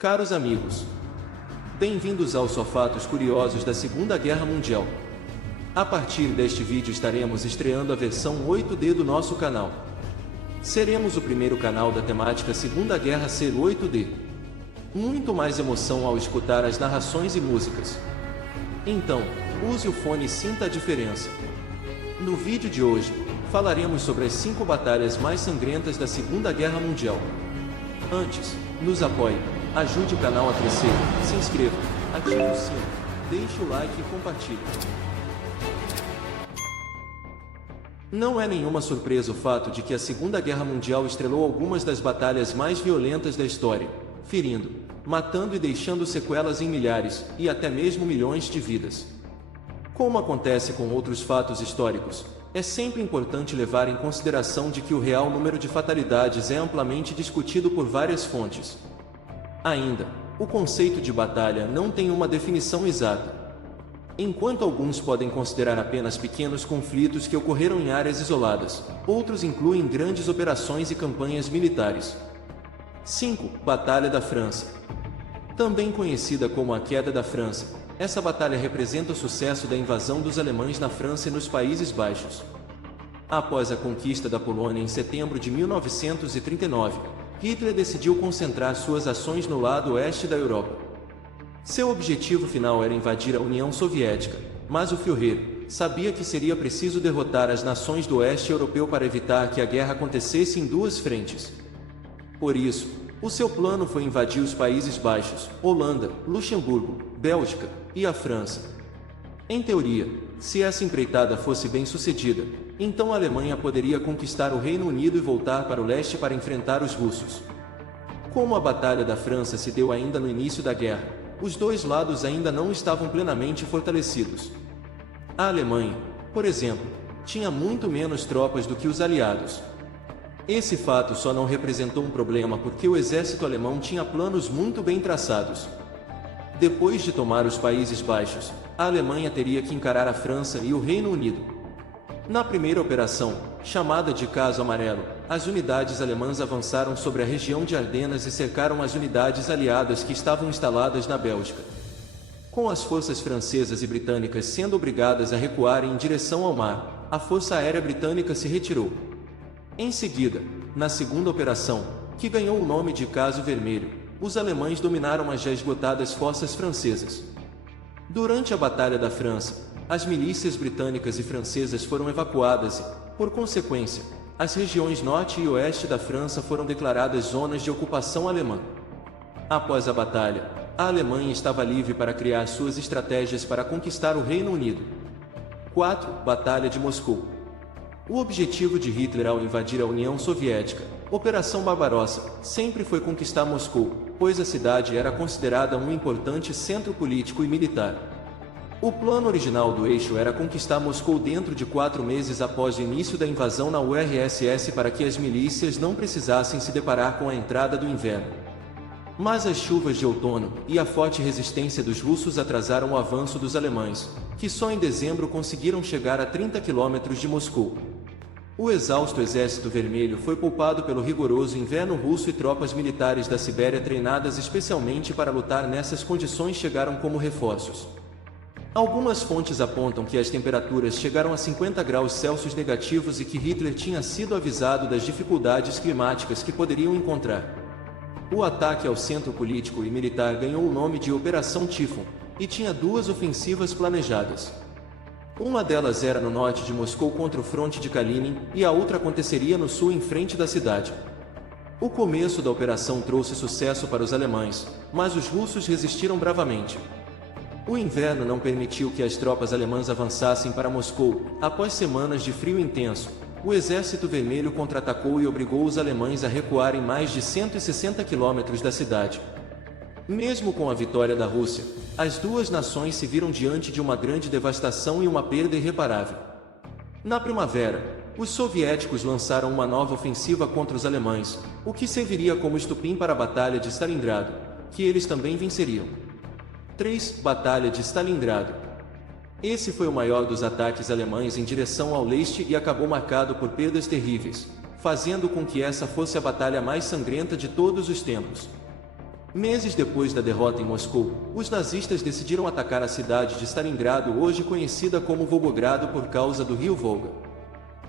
Caros amigos, bem-vindos aos Só Fatos Curiosos da Segunda Guerra Mundial. A partir deste vídeo estaremos estreando a versão 8D do nosso canal. Seremos o primeiro canal da temática Segunda Guerra a ser 8D. Muito mais emoção ao escutar as narrações e músicas. Então, use o fone e sinta a diferença. No vídeo de hoje, falaremos sobre as 5 batalhas mais sangrentas da Segunda Guerra Mundial. Antes, nos apoie, ajude o canal a crescer, se inscreva, ative o sino, deixe o like e compartilhe. Não é nenhuma surpresa o fato de que a Segunda Guerra Mundial estrelou algumas das batalhas mais violentas da história, ferindo, matando e deixando sequelas em milhares, e até mesmo milhões de vidas. Como acontece com outros fatos históricos, é sempre importante levar em consideração de que o real número de fatalidades é amplamente discutido por várias fontes. Ainda, o conceito de batalha não tem uma definição exata. Enquanto alguns podem considerar apenas pequenos conflitos que ocorreram em áreas isoladas, outros incluem grandes operações e campanhas militares. 5. Batalha da França. Também conhecida como a Queda da França, essa batalha representa o sucesso da invasão dos alemães na França e nos Países Baixos. Após a conquista da Polônia em setembro de 1939, Hitler decidiu concentrar suas ações no lado oeste da Europa. Seu objetivo final era invadir a União Soviética, mas o Führer sabia que seria preciso derrotar as nações do oeste europeu para evitar que a guerra acontecesse em duas frentes. Por isso, o seu plano foi invadir os Países Baixos, Holanda, Luxemburgo, Bélgica e a França. Em teoria, se essa empreitada fosse bem sucedida, então a Alemanha poderia conquistar o Reino Unido e voltar para o leste para enfrentar os russos. Como a Batalha da França se deu ainda no início da guerra, os dois lados ainda não estavam plenamente fortalecidos. A Alemanha, por exemplo, tinha muito menos tropas do que os aliados. Esse fato só não representou um problema porque o exército alemão tinha planos muito bem traçados. Depois de tomar os Países Baixos, a Alemanha teria que encarar a França e o Reino Unido. Na primeira operação, chamada de Caso Amarelo, as unidades alemãs avançaram sobre a região de Ardenas e cercaram as unidades aliadas que estavam instaladas na Bélgica. Com as forças francesas e britânicas sendo obrigadas a recuarem em direção ao mar, a Força Aérea Britânica se retirou. Em seguida, na segunda operação, que ganhou o nome de Caso Vermelho, os alemães dominaram as já esgotadas forças francesas. Durante a Batalha da França, as milícias britânicas e francesas foram evacuadas e, por consequência, as regiões norte e oeste da França foram declaradas zonas de ocupação alemã. Após a batalha, a Alemanha estava livre para criar suas estratégias para conquistar o Reino Unido. 4. Batalha de Moscou. O objetivo de Hitler ao invadir a União Soviética, Operação Barbarossa, sempre foi conquistar Moscou, pois a cidade era considerada um importante centro político e militar. O plano original do eixo era conquistar Moscou dentro de 4 meses após o início da invasão na URSS para que as milícias não precisassem se deparar com a entrada do inverno. Mas as chuvas de outono e a forte resistência dos russos atrasaram o avanço dos alemães, que só em dezembro conseguiram chegar a 30 quilômetros de Moscou. O exausto Exército Vermelho foi poupado pelo rigoroso inverno russo e tropas militares da Sibéria treinadas especialmente para lutar nessas condições chegaram como reforços. Algumas fontes apontam que as temperaturas chegaram a 50 graus Celsius negativos e que Hitler tinha sido avisado das dificuldades climáticas que poderiam encontrar. O ataque ao centro político e militar ganhou o nome de Operação Tifon, e tinha 2 ofensivas planejadas. Uma delas era no norte de Moscou contra o fronte de Kalinin, e a outra aconteceria no sul em frente da cidade. O começo da operação trouxe sucesso para os alemães, mas os russos resistiram bravamente. O inverno não permitiu que as tropas alemãs avançassem para Moscou. Após semanas de frio intenso, o Exército Vermelho contra-atacou e obrigou os alemães a recuarem mais de 160 quilômetros da cidade. Mesmo com a vitória da Rússia, as duas nações se viram diante de uma grande devastação e uma perda irreparável. Na primavera, os soviéticos lançaram uma nova ofensiva contra os alemães, o que serviria como estupim para a Batalha de Stalingrado, que eles também venceriam. 3. Batalha de Stalingrado. Esse foi o maior dos ataques alemães em direção ao leste e acabou marcado por perdas terríveis, fazendo com que essa fosse a batalha mais sangrenta de todos os tempos. Meses depois da derrota em Moscou, os nazistas decidiram atacar a cidade de Stalingrado, hoje conhecida como Volgogrado por causa do rio Volga.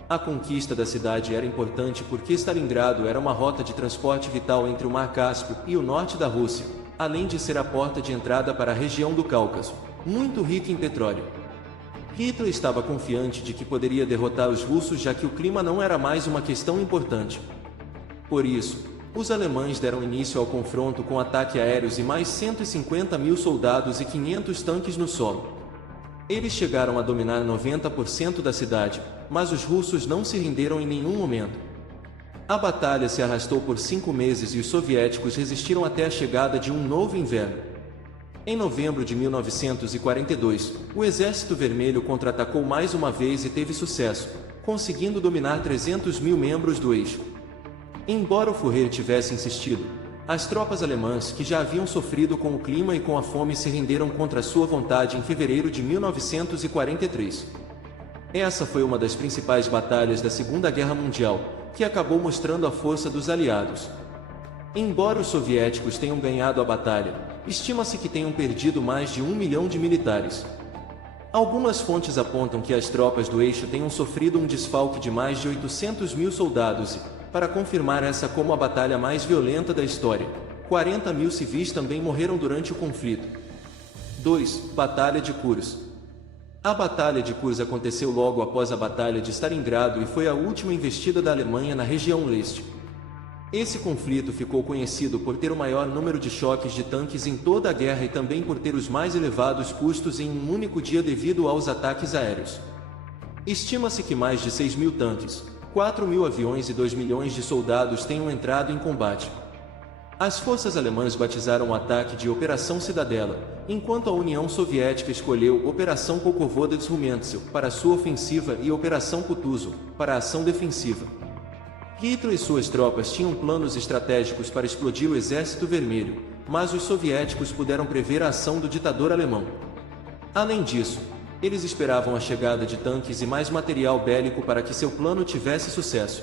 A conquista da cidade era importante porque Stalingrado era uma rota de transporte vital entre o Mar Cáspio e o norte da Rússia, além de ser a porta de entrada para a região do Cáucaso, muito rica em petróleo. Hitler estava confiante de que poderia derrotar os russos, já que o clima não era mais uma questão importante. Por isso, os alemães deram início ao confronto com ataques aéreos e mais 150.000 soldados e 500 tanques no solo. Eles chegaram a dominar 90% da cidade, mas os russos não se renderam em nenhum momento. A batalha se arrastou por 5 meses e os soviéticos resistiram até a chegada de um novo inverno. Em novembro de 1942, o Exército Vermelho contra-atacou mais uma vez e teve sucesso, conseguindo dominar 300.000 membros do eixo. Embora o Führer tivesse insistido, as tropas alemãs, que já haviam sofrido com o clima e com a fome, se renderam contra sua vontade em fevereiro de 1943. Essa foi uma das principais batalhas da Segunda Guerra Mundial, que acabou mostrando a força dos aliados. Embora os soviéticos tenham ganhado a batalha, estima-se que tenham perdido mais de 1 milhão de militares. Algumas fontes apontam que as tropas do eixo tenham sofrido um desfalque de mais de 800.000 soldados e, para confirmar essa como a batalha mais violenta da história, 40.000 civis também morreram durante o conflito. 2. Batalha de Kursk. A Batalha de Kursk aconteceu logo após a Batalha de Stalingrado e foi a última investida da Alemanha na região leste. Esse conflito ficou conhecido por ter o maior número de choques de tanques em toda a guerra e também por ter os mais elevados custos em um único dia devido aos ataques aéreos. Estima-se que mais de 6.000 tanques, 4.000 aviões e 2 milhões de soldados tenham entrado em combate. As forças alemãs batizaram o ataque de Operação Cidadela, enquanto a União Soviética escolheu Operação Polkovodets-Rumentzel para sua ofensiva e Operação Kutuzov para a ação defensiva. Hitler e suas tropas tinham planos estratégicos para explodir o Exército Vermelho, mas os soviéticos puderam prever a ação do ditador alemão. Além disso, eles esperavam a chegada de tanques e mais material bélico para que seu plano tivesse sucesso.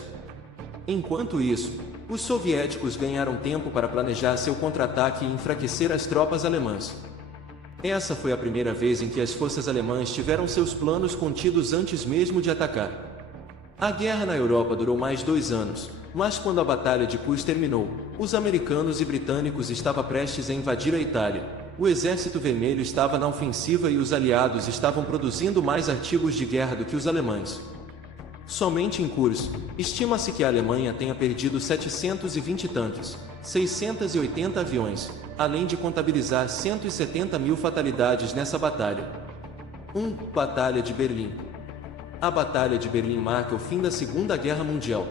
Enquanto isso, os soviéticos ganharam tempo para planejar seu contra-ataque e enfraquecer as tropas alemãs. Essa foi a primeira vez em que as forças alemãs tiveram seus planos contidos antes mesmo de atacar. A guerra na Europa durou mais 2 anos, mas quando a Batalha de Kursk terminou, os americanos e britânicos estavam prestes a invadir a Itália. O Exército Vermelho estava na ofensiva e os aliados estavam produzindo mais artigos de guerra do que os alemães. Somente em Kursk, estima-se que a Alemanha tenha perdido 720 tanques, 680 aviões, além de contabilizar 170.000 fatalidades nessa batalha. 1. Batalha de Berlim. A Batalha de Berlim marca o fim da Segunda Guerra Mundial.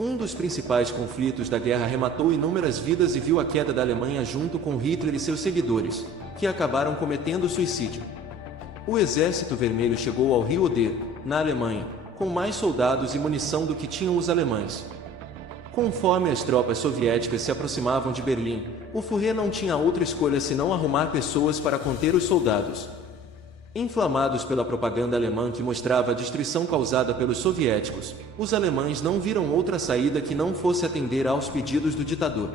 Um dos principais conflitos da guerra arrematou inúmeras vidas e viu a queda da Alemanha junto com Hitler e seus seguidores, que acabaram cometendo suicídio. O Exército Vermelho chegou ao rio Oder, na Alemanha, com mais soldados e munição do que tinham os alemães. Conforme as tropas soviéticas se aproximavam de Berlim, o Führer não tinha outra escolha senão arrumar pessoas para conter os soldados. Inflamados pela propaganda alemã que mostrava a destruição causada pelos soviéticos, os alemães não viram outra saída que não fosse atender aos pedidos do ditador.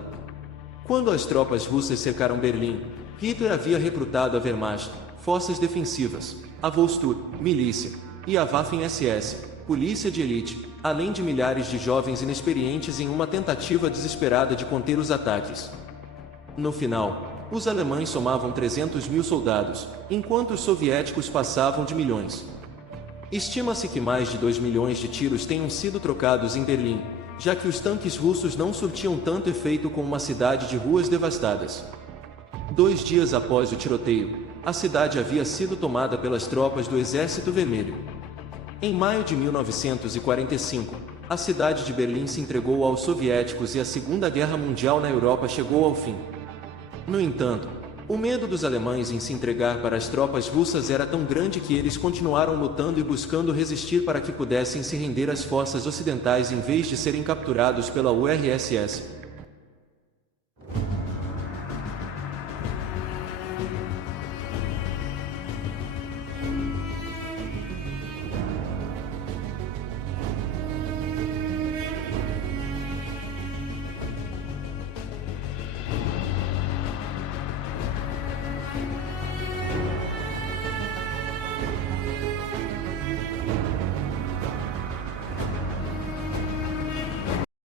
Quando as tropas russas cercaram Berlim, Hitler havia recrutado a Wehrmacht, forças defensivas, a Volksturm, milícia, e a Waffen-SS, polícia de elite, além de milhares de jovens inexperientes em uma tentativa desesperada de conter os ataques. No final, os alemães somavam 300.000 soldados, enquanto os soviéticos passavam de milhões. Estima-se que mais de 2 milhões de tiros tenham sido trocados em Berlim, já que os tanques russos não surtiam tanto efeito com uma cidade de ruas devastadas. 2 dias após o tiroteio, a cidade havia sido tomada pelas tropas do Exército Vermelho. Em maio de 1945, a cidade de Berlim se entregou aos soviéticos e a Segunda Guerra Mundial na Europa chegou ao fim. No entanto, o medo dos alemães em se entregar para as tropas russas era tão grande que eles continuaram lutando e buscando resistir para que pudessem se render às forças ocidentais em vez de serem capturados pela URSS.